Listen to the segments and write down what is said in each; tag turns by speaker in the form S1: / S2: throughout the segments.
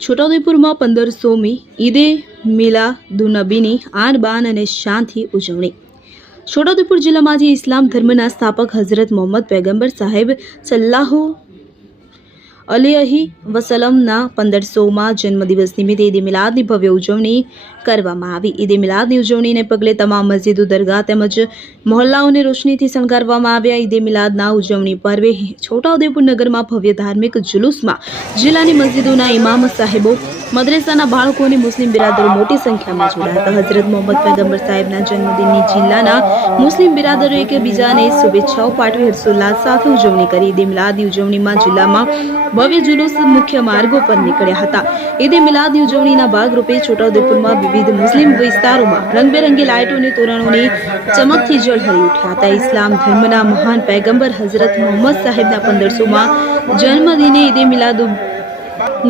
S1: છોટાઉદેપુરમાં પંદરસોમી ઈદે મિલાદુનબીની આન બાન અને શાનથી ઉજવણી. છોટાઉદેપુર જિલ્લામાં આજે ઇસ્લામ ધર્મના સ્થાપક હઝરત મોહમ્મદ પેગમ્બર સાહેબ સલ્લાહુ અલેહી વસલમના પંદરસોમાં જન્મદિવસ નિમિત્તે ઈદ મિલાદની ભવ્ય ઉજવણી કરવામાં આવી. ઈદ મિલાદની ઉજવણીને પગલે તમામ મસ્જિદો, દરગાહ તેમજ મહોલ્લાઓને રોશનીથી શણગારવામાં આવ્યા. ઈદ મિલાદના ઉજવણી પર્વે છોટાઉદેપુર નગરમાં ભવ્ય ધાર્મિક જુલુસમાં જિલ્લાની મસ્જિદોના ઇમામ સાહેબો, મદ્રેસાના બાળકો અને મુસ્લિમ બિરાદરો મોટી સંખ્યામાં જોડાયા હતા. હજરત મોહમ્મદ પૈગંબર સાહેબના જન્મદિનની જિલ્લાના મુસ્લિમ બિરાદરો એકબીજાને શુભેચ્છાઓ પાઠવી હર્ષોલ્લાસ સાથે ઉજવણી કરી. ઈદ મિલાદની ઉજવણીમાં જિલ્લામાં ભવ્ય જુલુસ મુખ્ય માર્ગો પર નીકળ્યા હતા. ઈદે મિલાદની ઉજવણીના ભાગરૂપે છોટાઉદેપુરમાં વિવિધ મુસ્લિમ વિસ્તારોમાં રંગબેરંગી લાઇટો અને તોરણોની ચમકથી ઝળહળી ઉઠ્યા હતા. ઇસ્લામ ધર્મના મહાન પૈગંબર હઝરત મોહમ્મદ સાહેબના પંદરસોમાં જન્મદિને ઈદે મિલાદ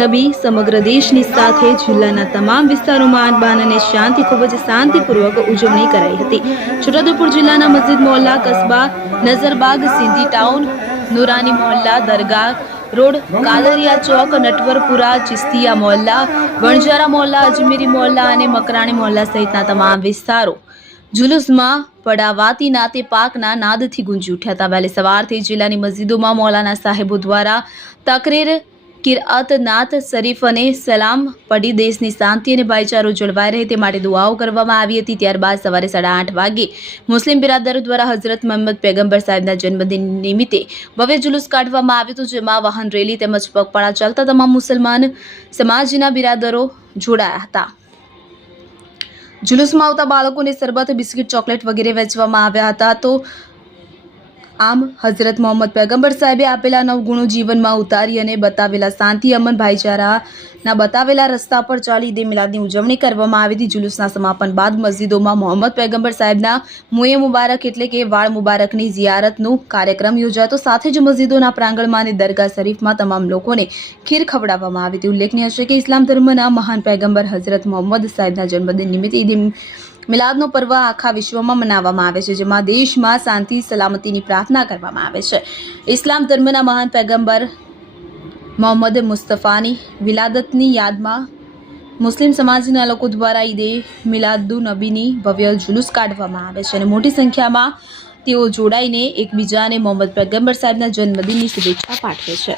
S1: નબી સમગ્ર દેશની સાથે જિલ્લાના તમામ વિસ્તારોમાં આનબાન અને શાંતિ, ખૂબ જ શાંતિપૂર્વક ઉજવણી કરાઈ હતી. છોટાઉદેપુર જિલ્લાના મસ્જિદ મોહલ્લા કસ્બા નઝરબાગ સિંધી ટાઉન, નુરાની મોહલ્લા દરગાહ રોડ, કાલરિયા ચોક, નટવરપુરા, ચિસ્તિયા મોહલ્લા વણજારા મોહલ્લા, અજમેરી મોહલ્લા અને મકરાણી મોહલ્લા સહિતના તમામ વિસ્તારો. જુલુસમાં પડાવાતી નાતે પાકના નાદથી ગુંજી ઉઠ્યા હતા. વહેલી સવારથી જિલ્લાની મસ્જિદોમાં મૌલાના સાહેબો દ્વારા તકરીર કિરઅત નાત શરીફ અને સલામ પડી દેશની શાંતિ અને ભાઈચારો જળવાઈ રહે તે માટે દુઆઓ કરવામાં આવી હતી. ત્યારબાદ સવારે સાડા આઠ વાગે મુસ્લિમ બિરાદરો દ્વારા હઝરત મોહમ્મદ પેગંબર સાહેબના જન્મદિન નિમિત્તે ભવ્ય જુલુસ કાઢવામાં આવ્યું હતું, જેમાં વાહન રેલી તેમજ પગપાળા ચાલતા તમામ મુસલમાન સમાજના બિરાદરો જોડાયા હતા. જુલુસમાં આવતા બાળકોને સરબત બિસ્કિટ, ચોકલેટ વગેરે વેચવામાં આવ્યા હતા. તો આમ, હઝરત મોહમ્મદ પૈગંબર સાહેબે આપેલા નવગુણો જીવનમાં ઉતારી અને બતાવેલા શાંતિ અમન ભાઈચારાના બતાવેલા રસ્તા પર ચાલી દે મિલાદની ઉજવણી કરવામાં આવી હતી. જુલુસના સમાપન બાદ મસ્જિદોમાં મોહમ્મદ પૈગંબર સાહેબના મુએ મુબારક એટલે કે વાળ મુબારકની zિયારતનું કાર્યક્રમ યોજાતો સાથે જ મસ્જિદોના પ્રાંગણમાં અને દરગાહ શરીફમાં તમામ લોકોને ખીર ખવડાવવામાં આવી હતી. ઉલ્લેખનીય છે કે ઇસ્લામ ધર્મના મહાન પૈગંબર હઝરત મોહમ્મદ સાહેબના જન્મદિન નિમિત્તે ઈદ મિલાદનો પર્વ આખા વિશ્વમાં મનાવવામાં આવે છે, જેમાં દેશમાં શાંતિ, સલામતીની પ્રાર્થના કરવામાં આવે છે. ઇસ્લામ ધર્મના મહાન પેગંબર મોહમ્મદ મુસ્તફાની વિલાદતની યાદમાં મુસ્લિમ સમાજના લોકો દ્વારા ઈદે મિલાદુ નબીની ભવ્ય જુલુસ કાઢવામાં આવે છે અને મોટી સંખ્યામાં તેઓ જોડાઈને એકબીજાને મોહમ્મદ પેગંબર સાહેબના જન્મદિનની શુભેચ્છા પાઠવે છે.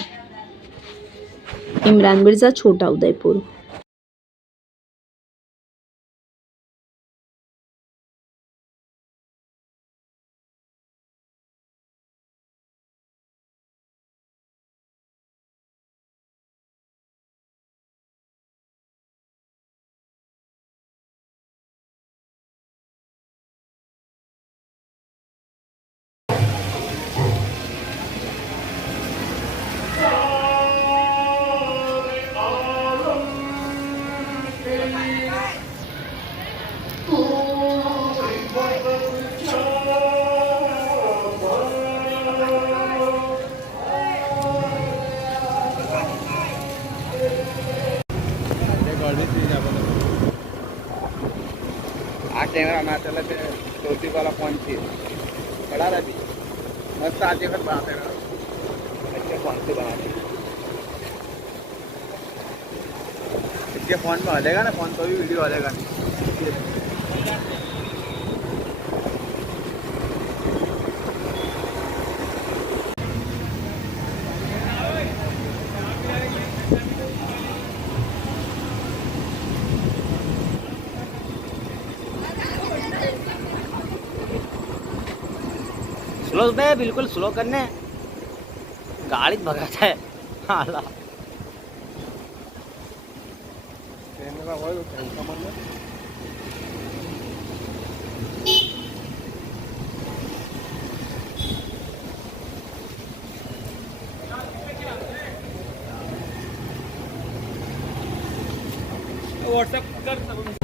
S1: ઇમરાન મિર્ઝા, છોટા ઉદયપુર.
S2: તેના ના ચાલે છે ધોતી વાળા ફોન છે બરાબર મસ્ત આજે વખત બાપ એટલે ફોનથી તો એટલે इसके फ़ोन में ફોન ना બી तो હલેગા वीडियो
S3: क्लोज में बिल्कुल स्लो करने गाड़ी भगाता है हाला
S2: व्हाट्सएप कर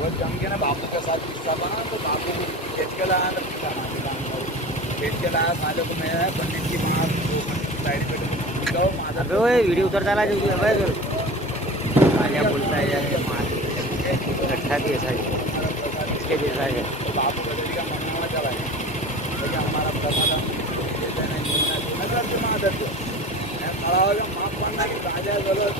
S2: जम के ना बापू के साथ किस्सा बना तो बापू को खींच के लाया तो ना खींच के लाया माझ्या को मैं पंडित की माँ साइड पे
S3: अबे ओए वीडियो उतरता रहा जो अबे जो बोलता है यार गट्ठा कैसा है इसके जैसा है
S2: तो बापू गदरी का मनावा चला है लेकिन हमारा देते नहीं मादर तो मैं खड़ा हो गया माफ़ कि राजा गलत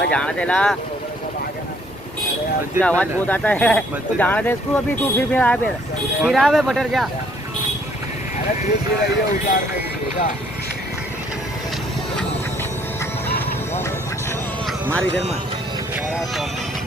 S3: अबे जाना दे ला
S2: सब आ गया ना अरे यार
S3: तेरा आवाज बहुत आता है तू जाना दे इसको अभी तू फिर फिर आ फिर फिर आ बे बटर जा
S2: अरे तू फिर रही है उतारने की बेटा
S3: मार इधर मार
S2: बड़ा कम